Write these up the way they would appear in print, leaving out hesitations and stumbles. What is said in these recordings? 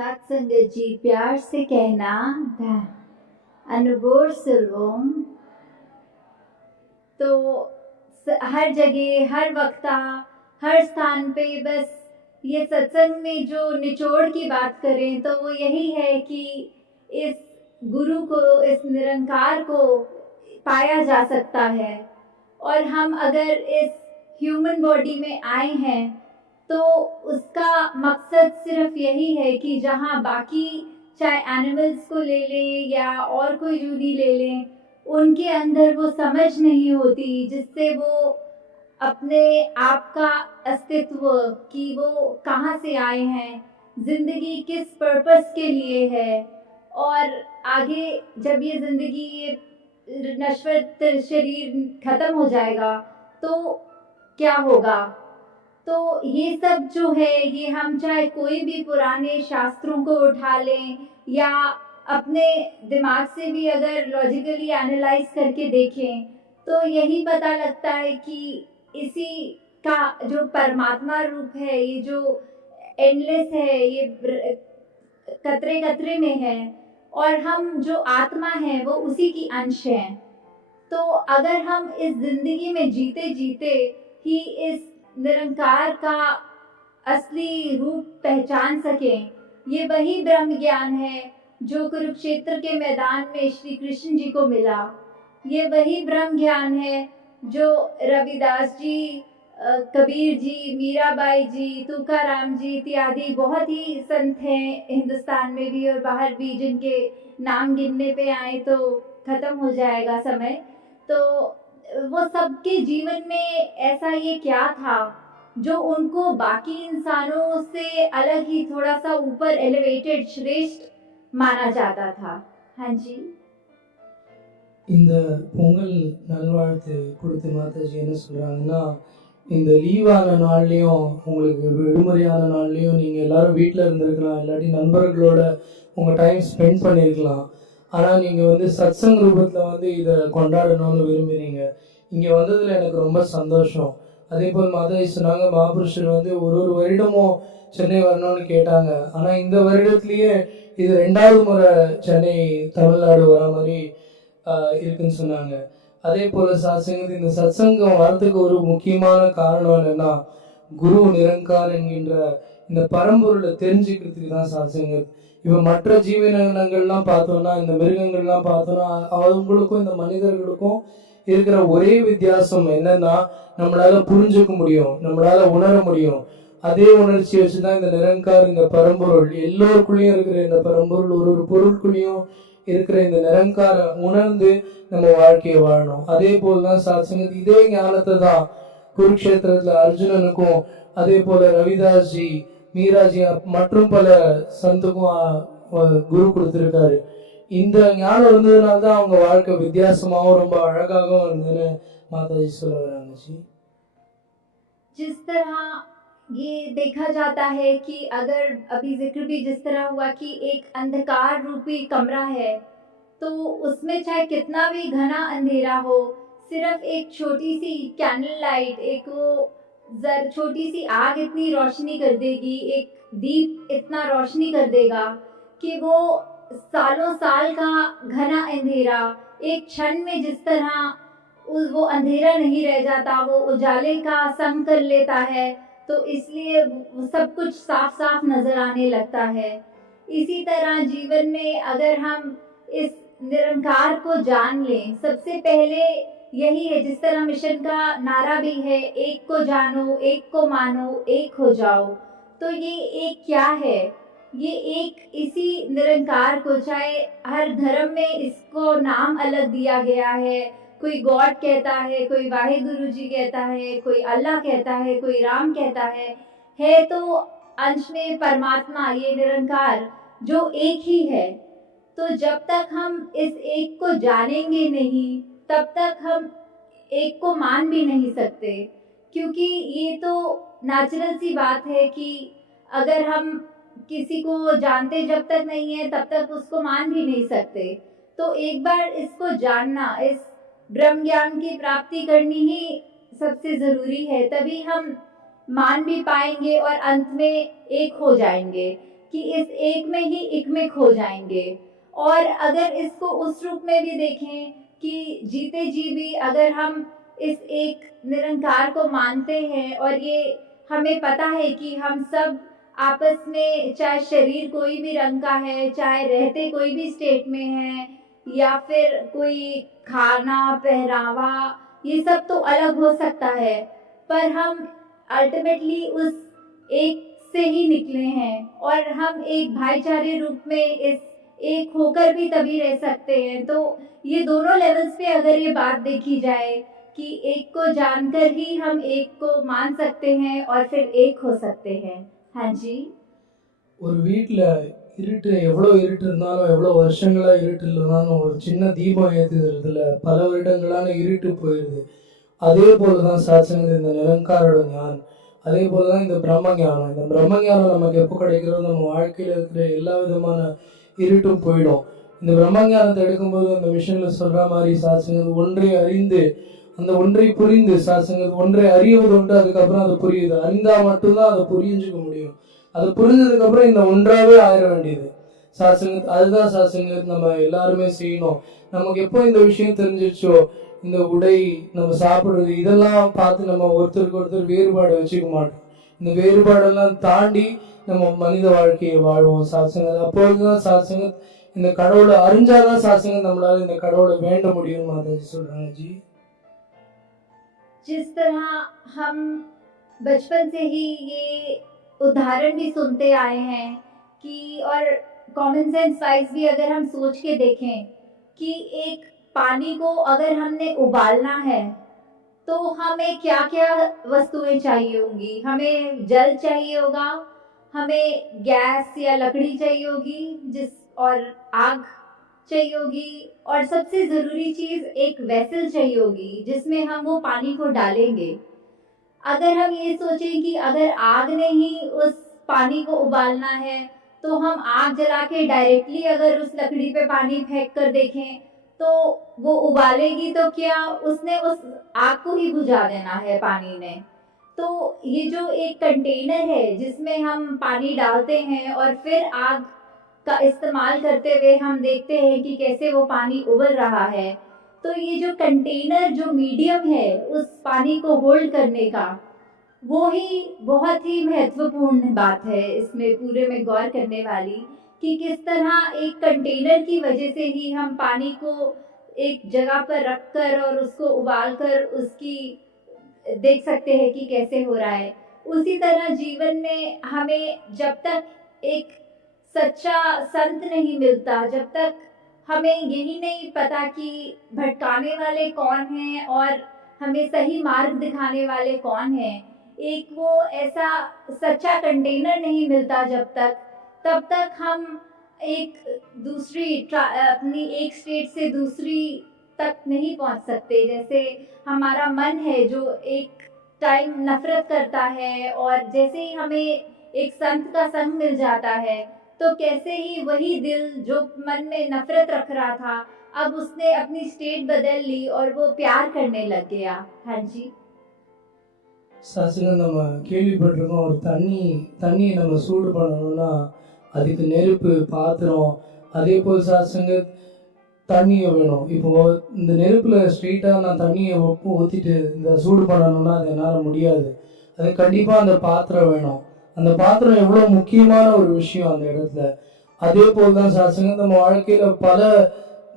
सत्संगत जी प्यार से कहना अनुभव सर्वम। तो हर जगह हर वक्ता हर स्थान पे बस ये सत्संग में जो निचोड़ की बात करें तो वो यही है कि इस गुरु को, इस निरंकार को पाया जा सकता है। और हम अगर इस ह्यूमन बॉडी में आए हैं तो उसका मकसद सिर्फ यही है कि जहाँ बाकी चाहे एनिमल्स को ले लें या और कोई जूनी ले लें, उनके अंदर वो समझ नहीं होती जिससे वो अपने आप का अस्तित्व कि वो कहाँ से आए हैं, जिंदगी किस पर्पस के लिए है, और आगे जब ये जिंदगी ये नश्वर शरीर खत्म हो जाएगा तो क्या होगा। तो ये सब जो है ये हम चाहे कोई भी पुराने शास्त्रों को उठा लें या अपने दिमाग से भी अगर लॉजिकली एनालाइज करके देखें तो यही पता लगता है कि इसी का जो परमात्मा रूप है, ये जो एंडलेस है, ये कतरे कतरे में है, और हम जो आत्मा है वो उसी की अंश हैं। तो अगर हम इस जिंदगी में जीते जीते ही इस निरंकार का असली रूप पहचान सकें, ये वही ब्रह्म ज्ञान है जो कुरुक्षेत्र के मैदान में श्री कृष्ण जी को मिला। ये वही ब्रह्म ज्ञान है जो रविदास जी, कबीर जी, मीराबाई जी, तुकाराम जी इत्यादि बहुत ही संत हैं हिंदुस्तान में भी और बाहर भी, जिनके नाम गिनने पे आए तो खत्म हो जाएगा समय। तो वो सबके जीवन में ऐसा ये क्या था जो उनको बाकी इंसानों से अलग ही थोड़ा सा ऊपर एलिवेटेड श्रेष्ठ माना जाता था। हाँ जी, இந்த பொங்கல் நல்வாழ்த்து கொடுத்து மாதாஜி என்ன சொல்கிறாங்கன்னா, இந்த லீவான நாள்லேயும் உங்களுக்கு விடுமுறையான நாள்லேயும் நீங்கள் எல்லோரும் வீட்டில் இருந்திருக்கலாம், இல்லாட்டி நண்பர்களோட உங்கள் டைம் ஸ்பெண்ட் பண்ணியிருக்கலாம். ஆனால் நீங்கள் வந்து சத்சங் ரூபத்தில் வந்து இதை கொண்டாடணும்னு விரும்புகிறீங்க. இங்கே வந்ததில் எனக்கு ரொம்ப சந்தோஷம். அதே போல் மாதாஜி சொன்னாங்க, மகாபுருஷர் வந்து ஒரு வருடமும் சென்னை வரணும்னு கேட்டாங்க. ஆனால் இந்த வருடத்துலேயே இது 2வது முறை சென்னை தமிழ்நாடு வர மாதிரி இருக்குன்னு சொன்னாங்க. அதே போல் சாத்சங்கத்தில் இந்த சத்சங்கம் வரத்துக்கு ஒரு முக்கியமான காரணம் என்னென்னா, குரு நிரங்கார் என்கின்ற இந்த பரம்பொருளை தெரிஞ்சுக்கிறதுக்கு தான் சாத்சங்கம். இப்போ மற்ற ஜீவனங்கள்லாம் பார்த்தோன்னா, இந்த மிருகங்கள்லாம் பார்த்தோன்னா, அவங்களுக்கும் இந்த மனிதர்களுக்கும் இருக்கிற ஒரே வித்தியாசம் என்னன்னா, நம்மளால புரிஞ்சுக்க முடியும், நம்மளால உணர முடியும். அதே உணர்ச்சி வச்சு தான் இந்த நிரங்கார், இந்த பரம்பொருள், எல்லோருக்குள்ளேயும் இருக்கிற இந்த பரம்பொருள், ஒரு பொருட்குள்ளேயும் இருக்கிற இந்த நிரங்கார உணர்ந்து நம்ம வாழ்க்கையை வாழணும். அதே போல் தான் சாத்சங்கத் இதே ஞானத்தை தான் குருக்ஷேத்திரத்தில் அர்ஜுனனுக்கும், அதே போல ரவிதாஸ் ஜி, மீராஜி மற்றும் பல சந்துக்கும் குரு கொடுத்துருக்காரு. இந்த ஞானம் இருந்ததுனால தான் அவங்க வாழ்க்கை வித்தியாசமாகவும் ரொம்ப அழகாகவும் இருந்ததுன்னு மாதாஜி சொல்ல வராங்க जी। जिस तरह ये देखा जाता है कि अगर अभी जिक्र भी जिस तरह हुआ कि एक अंधकार रूपी कमरा है, तो उसमें चाहे कितना भी घना अंधेरा हो, सिर्फ एक छोटी सी कैंडल लाइट, एक वो छोटी सी आग इतनी रोशनी कर देगी, एक दीप इतना रोशनी कर देगा कि वो सालों साल का घना अंधेरा एक क्षण में जिस तरह वो अंधेरा नहीं रह जाता, वो उजाले का संग कर लेता है। तो इसलिए सब कुछ साफ साफ नजर आने लगता है। इसी तरह जीवन में अगर हम इस निरंकार को जान लें, सबसे पहले यही है, जिस तरह मिशन का नारा भी है, एक को जानो, एक को मानो, एक हो जाओ। तो ये एक क्या है? ये एक इसी निरंकार को, चाहे हर धर्म में इसको नाम अलग दिया गया है, कोई गॉड कहता है, कोई वाहेगुरु जी कहता है, कोई अल्लाह कहता है, कोई राम कहता है तो अंश में परमात्मा, ये निरंकार जो एक ही है। तो जब तक हम इस एक को जानेंगे नहीं, तब तक हम एक को मान भी नहीं सकते, क्योंकि ये तो नेचुरल सी बात है कि अगर हम किसी को जानते जब तक नहीं है तब तक उसको मान भी नहीं सकते। तो एक बार इसको जानना, इस ब्रह्म ज्ञान की प्राप्ति करनी ही सबसे जरूरी है, तभी हम मान भी पाएंगे और अंत में एक हो जाएंगे। कि इस एक में ही एक में खो जाएंगे। और अगर इसको उस रूप में भी देखें कि जीते जी भी अगर हम इस एक निरंकार को मानते हैं और ये हमें पता है कि हम सब आपस में, चाहे शरीर कोई भी रंग का है, चाहे रहते कोई भी स्टेट में है, या फिर कोई खाना पहरावा, ये सब तो अलग हो सकता है, पर हम अल्टीमेटली उस एक से ही निकले हैं और हम एक भाईचारे रूप में इस एक होकर भी तभी रह सकते हैं। तो ये दोनों लेवल्स पे अगर ये बात देखी जाए कि एक को जानकर ही हम एक को मान सकते हैं और फिर एक हो सकते हैं। हाँ जी। ஒரு வீட்டில் இருட்டு எவ்வளோ இருட்டு இருந்தாலும் எவ்வளோ வருஷங்களாக இருட்டு இல்லைனாலும் ஒரு சின்ன தீபம் ஏற்றுறதுல பல வருடங்களான இருட்டு போயிடுது. அதே போல தான் சாட்சியங்கள் இந்த நிரங்காரோட ஞானம், அதே போல தான் இந்த பிரம்ம ஞானம். இந்த பிரம்ம ஞானம் நமக்கு எப்போ கிடைக்கிறதோ நம்ம வாழ்க்கையில் இருக்கிற எல்லா விதமான இருட்டும் போயிடும். இந்த பிரம்ம ஞானத்தை எடுக்கும்போது அந்த மிஷனில் சொல்கிற மாதிரி சாட்சியங்கள் ஒன்றை அறிந்து, அந்த ஒன்றை புரிந்து, சாட்சியங்கள் ஒன்றை அறிவது உண்டு, அதுக்கப்புறம் அதை புரியுது. அறிந்தால் மட்டும்தான் அதை புரிஞ்சுக்க முடியும். அது புரிஞ்சதுக்கப்புறம் இந்த ஒன்றாவே ஆயிட வேண்டியது சாட்சியங்கள். அதுதான் சாட்சியங்கள் நம்ம எல்லாருமே செய்யணும். நமக்கு எப்போ இந்த விஷயம் தெரிஞ்சிருச்சோ, இந்த உடை, நம்ம சாப்பிட்றது, இதெல்லாம் பார்த்து நம்ம ஒருத்தருக்கு ஒருத்தர் வேறுபாடு வச்சுக்க மாட்டோம். இந்த வேறுபாடெல்லாம் தாண்டி நம்ம மனித வாழ்க்கையை வாழ்வோம் சாட்சியங்கள். அப்பொழுதுதான் சாட்சியங்கள் இந்த கடவுளை அறிஞ்சாதான் சாட்சியங்கள் நம்மளால இந்த கடவுளை வேண்ட முடியும் மாதாஜி சொல்றாங்க जी। जिस तरह हम बचपन से ही ये उदाहरण भी सुनते आए हैं कि, और कॉमन सेंस वाइज भी अगर हम सोच के देखें कि एक पानी को अगर हमने उबालना है तो हमें क्या क्या वस्तुएं चाहिए होंगी। हमें जल चाहिए होगा, हमें गैस या लकड़ी चाहिए होगी, और आग चाहिए होगी, और सबसे ज़रूरी चीज़ एक वेसल चाहिए होगी जिसमें हम वो पानी को डालेंगे। अगर हम ये सोचें कि अगर आग ने ही उस पानी को उबालना है तो हम आग जला के डायरेक्टली अगर उस लकड़ी पे पानी फेंक कर देखें तो वो उबालेगी, तो क्या उसने उस आग को ही बुझा देना है पानी ने। तो ये जो एक कंटेनर है जिसमें हम पानी डालते हैं और फिर आग का इस्तेमाल करते हुए हम देखते हैं कि कैसे वो पानी उबल रहा है, तो ये जो कंटेनर, जो मीडियम है उस पानी को होल्ड करने का, वो ही बहुत ही महत्वपूर्ण बात है इसमें पूरे में गौर करने वाली, कि किस तरह एक कंटेनर की वजह से ही हम पानी को एक जगह पर रख कर और उसको उबाल कर उसकी देख सकते हैं कि कैसे हो रहा है। उसी तरह जीवन में हमें जब तक एक सच्चा संत नहीं मिलता, जब तक हमें यही नहीं पता कि भटकाने वाले कौन हैं और हमें सही मार्ग दिखाने वाले कौन हैं, एक वो ऐसा सच्चा कंटेनर नहीं मिलता जब तक, तब तक हम एक दूसरी अपनी एक स्टेट से दूसरी तक नहीं पहुंच सकते। जैसे हमारा मन है जो एक टाइम नफरत करता है, और जैसे ही हमें एक संत का संग मिल जाता है तो कैसे ही वही दिल जो मन में नफरत रख रहा था, अब उसने अपनी स्टेट बदल ली और वो प्यार करने लग गया। हाँ जी। சாட்சியங்கள் நம்ம கேள்விப்பட்டிருக்கோம், ஒரு தண்ணியை நம்ம சூடு பண்ணணும்னா அதுக்கு நெருப்பு, பாத்திரம், அதே போல் சாட்சியங்கள் தண்ணியை வேணும். இப்போது இந்த நெருப்பில் ஸ்ட்ரெயிட்டாக நான் தண்ணியை ஊற்றிட்டு இந்த சூடு பண்ணணும்னா அது என்னால் முடியாது. அது கண்டிப்பாக அந்த பாத்திரம் வேணும். அந்த பாத்திரம் எவ்வளோ முக்கியமான ஒரு விஷயம் அந்த இடத்துல. அதே போல் தான் சாட்சியங்கள் நம்ம வாழ்க்கையில் பல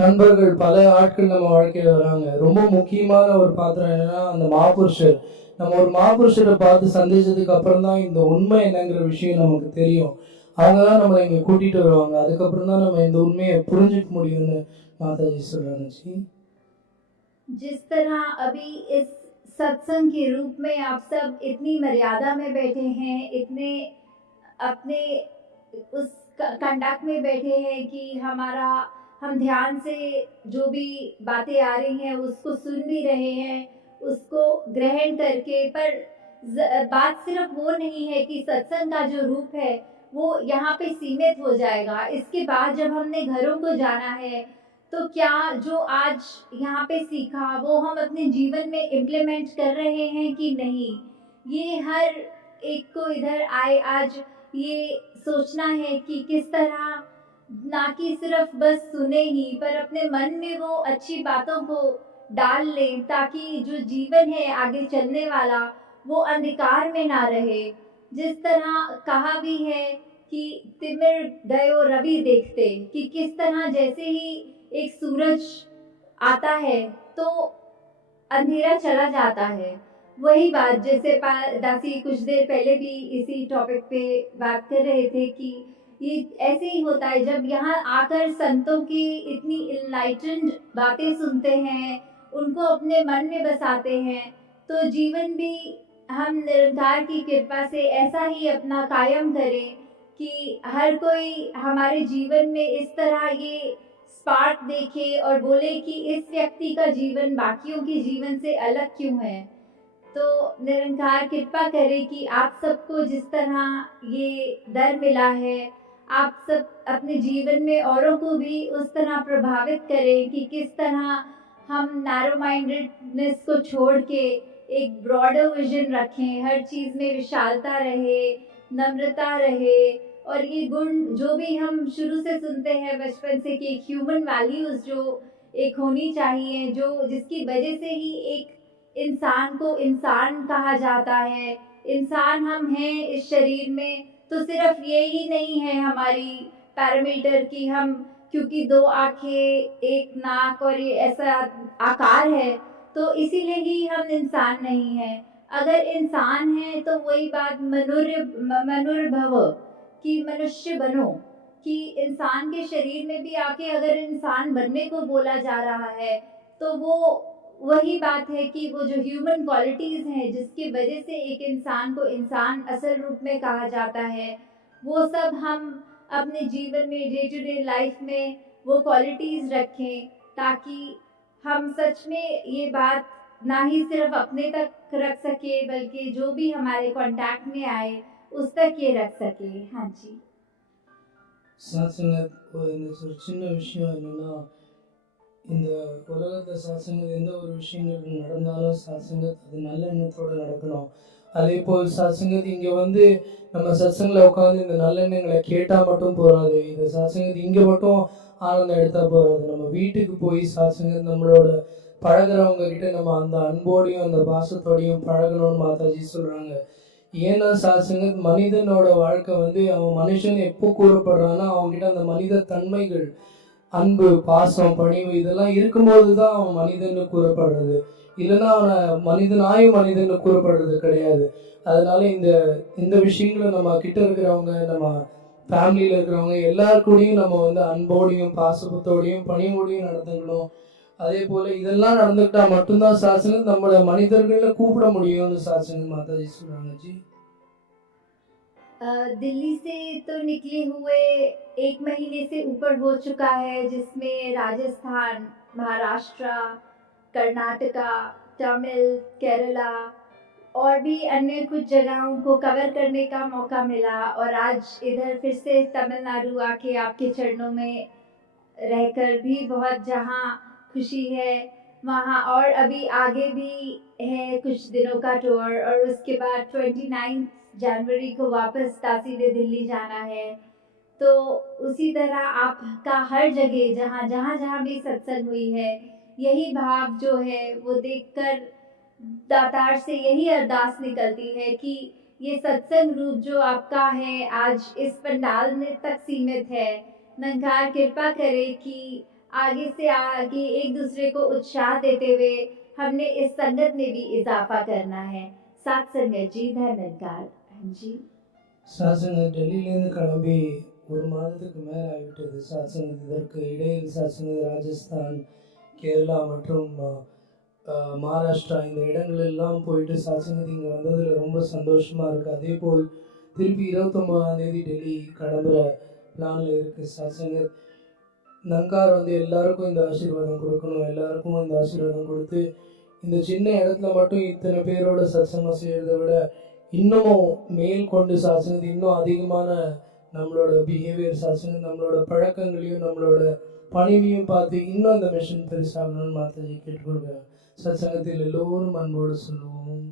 நண்பர்கள், பல ஆட்கள் நம்ம வாழ்க்கையில் வராங்க. ரொம்ப முக்கியமான ஒரு பாத்திரம் என்னென்னா அந்த மாபுருஷர். நம்ம ஒரு மாபுருஷரை பார்த்து சந்திச்சதுக்கு அப்புறம் தான் இந்த உண்மை என்னங்கிற விஷயம் நமக்கு தெரியும். அவங்க தான் நம்மளை இங்கே கூட்டிகிட்டு வருவாங்க. அதுக்கப்புறம் தான் நம்ம இந்த உண்மையை புரிஞ்சுக்க முடியும்னு माताजी सुराना जी। जिस तरह अभी इस सत्संग के रूप में आप सब इतनी मर्यादा में बैठे हैं, इतने अपने उस कंडक्ट में बैठे हैं कि हम ध्यान से जो भी बातें आ रही हैं उसको सुन भी रहे हैं, उसको ग्रहण करके। पर बात सिर्फ वो नहीं है कि सत्संग का जो रूप है वो यहाँ पे सीमित हो जाएगा। इसके बाद जब हमने घरों को जाना है तो क्या जो आज यहाँ पे सीखा वो हम अपने जीवन में इम्प्लीमेंट कर रहे हैं कि नहीं। ये हर एक को इधर आए आज ये सोचना है कि किस तरह ना कि सिर्फ बस सुने ही पर अपने मन में वो अच्छी बातों को डाल लें, ताकि जो जीवन है आगे चलने वाला वो अंधकार में ना रहे। जिस तरह कहा भी है कि तिमिर गयो रवि देखते, कि किस तरह जैसे ही एक सूरज आता है तो अंधेरा चला जाता है। वही बात जैसे दासी कुछ देर पहले भी इसी टॉपिक पे बात कर रहे थे कि ये ऐसे ही होता है जब यहाँ आकर संतों की इतनी इनलाइटेंड बातें सुनते हैं, उनको अपने मन में बसाते हैं, तो जीवन भी हम निरंकार की कृपा से ऐसा ही अपना कायम करें कि हर कोई हमारे जीवन में इस तरह ये स्पार्क देखे और बोले कि इस व्यक्ति का जीवन बाकियों के जीवन से अलग क्यों है। तो निरंकार कृपा करे कि आप सबको जिस तरह ये दर मिला है, आप सब अपने जीवन में औरों को भी उस तरह प्रभावित करें कि किस तरह हम नैरो माइंडेडनेस को छोड़ के एक ब्रॉडर विजन रखें, हर चीज़ में विशालता रहे, नम्रता रहे, और ये गुण जो भी हम शुरू से सुनते हैं बचपन से कि ह्यूमन वैल्यूज़ जो एक होनी चाहिए, जो जिसकी वजह से ही एक इंसान को इंसान कहा जाता है। इंसान हम हैं इस शरीर में, तो सिर्फ ये ही नहीं है हमारी पैरामीटर कि हम क्योंकि 2 आँखें, 1 नाक और ये ऐसा आकार है तो इसीलिए ही हम इंसान नहीं हैं। अगर इंसान है तो वही बात मनुर्भव कि मनुष्य बनो, कि इंसान के शरीर में भी आके अगर इंसान बनने को बोला जा रहा है तो वो वही बात है कि वो जो ह्यूमन क्वालिटीज़ हैं जिसकी वजह से एक इंसान को इंसान असल रूप में कहा जाता है, वो सब हम अपने जीवन में डे टू डे लाइफ में वो क्वालिटीज़ रखें, ताकि हम सच में ये बात ना ही सिर्फ अपने तक रख सके बल्कि जो भी हमारे कांटेक्ट में आए उस तक ये रख सके। हाँ जी। சாத்சங்கத் இந்த ஒரு சின்ன விஷயம் என்னன்னா, இந்த உலகத்தை சாத்சங்கத் எந்த ஒரு விஷயங்கள் நடந்தாலும் சாத்சங்கத் அது நல்ல எண்ணத்தோடு நடக்கணும். அதே போல் சாத்சங்கத் இங்கே வந்து நம்ம சத்சங்கில் உட்காந்து இந்த நல்லெண்ணங்களை கேட்டால் மட்டும் போகாது. இந்த சாத்சங்கத் இங்கே மட்டும் ஆனந்தம் எடுத்தால் போகாது. நம்ம வீட்டுக்கு போய் சாத்சங்கத் நம்மளோட பழகிறவங்க கிட்ட நம்ம அந்த அன்போடையும் அந்த பாசத்தோடையும் பழகணும்னு மாதாஜி சொல்கிறாங்க. ஏன்னா சாத்சங்கத் மனிதனோட வாழ்க்கை வந்து அவன் மனுஷன் எப்போ கூறப்படுறான்னா அவங்ககிட்ட அந்த மனித தன்மைகள், அன்பு, பாசம், பணிவு இதெல்லாம் இருக்கும்போது தான் அவன் மனிதன்னு கூறப்படுறது. இல்லைன்னா அவனை மனிதன்னு கூறப்படுறது கிடையாது. அதனால இந்த விஷயங்களை நம்ம கிட்ட இருக்கிறவங்க, நம்ம ஃபேமிலியில் இருக்கிறவங்க எல்லாருக்கூடையும் நம்ம வந்து அன்போடையும் பாசத்தோடையும் பணிவோடையும் நடந்துக்கணும். அதே போல் இதெல்லாம் நடந்துக்கிட்டா மட்டும்தான் சாத்சங்கத் நம்மளை மனிதர்கள்ல கூப்பிட முடியும்னு சாத்சங்கத் माताजी சொல்றாங்க जी। दिल्ली से तो निकले हुए 1 महीने से ऊपर हो चुका है, जिसमें राजस्थान, महाराष्ट्र, कर्नाटका, तमिल, केरला और भी अन्य कुछ जगहों को कवर करने का मौका मिला, और आज इधर फिर से तमिलनाडु आके आपके चरणों में रहकर भी बहुत जहाँ खुशी है वहाँ, और अभी आगे भी है कुछ दिनों का टूर, और उसके बाद 29 जनवरी को वापस दासी दे दिल्ली जाना है। तो उसी तरह आपका हर जगह जहाँ भी सत्संग हुई है, यही भाव जो है वो देखकर दातार से यही अरदास निकलती है कि ये सत्संग रूप जो आपका है आज इस पंडाल में तक सीमित है। निरंकार कृपा करे कि आगे से आगे एक दूसरे को उत्साह देते हुए हमने इस संगत में भी इजाफा करना है। साथ संगत जी, धन्यवाद जी। சாத்சங்கத் டெல்லியிலேருந்து கிளம்பி 1 மாதத்துக்கு மேலே ஆகிவிட்டது. சாத்சங்கத் இதற்கு இடையில் சாத்சங்கத் ராஜஸ்தான், கேரளா மற்றும் மகாராஷ்டிரா இந்த இடங்களெல்லாம் போயிட்டு சாத்சங்கத் இங்கே வந்ததில் ரொம்ப சந்தோஷமாக இருக்குது. அதே போல் திருப்பி 29ஆம் தேதி டெல்லி கிளம்புற பிளானில் இருக்குது. சாத்சங்கத் நங்கார் வந்து எல்லாருக்கும் இந்த ஆசீர்வாதம் கொடுக்கணும், எல்லாருக்கும் இந்த ஆசீர்வாதம் கொடுத்து இந்த சின்ன இடத்துல மட்டும் இத்தனை பேரோட சத்சங்கம் செய்கிறத விட இன்னமும் மேல் கொண்டு சாத்சங்கத் இன்னும் அதிகமான நம்மளோட பிஹேவியர் சாத்சங்கத் நம்மளோட பழக்கங்களையும் நம்மளோட பணிவையும் பார்த்து இன்னும் அந்த மிஷன் பெருசாகணும்னு மாதாஜி கேட்டுக்கொள்கிறேன். சத்சங்கத்தில் எல்லோரும் அன்போடு சொல்லுவோம்.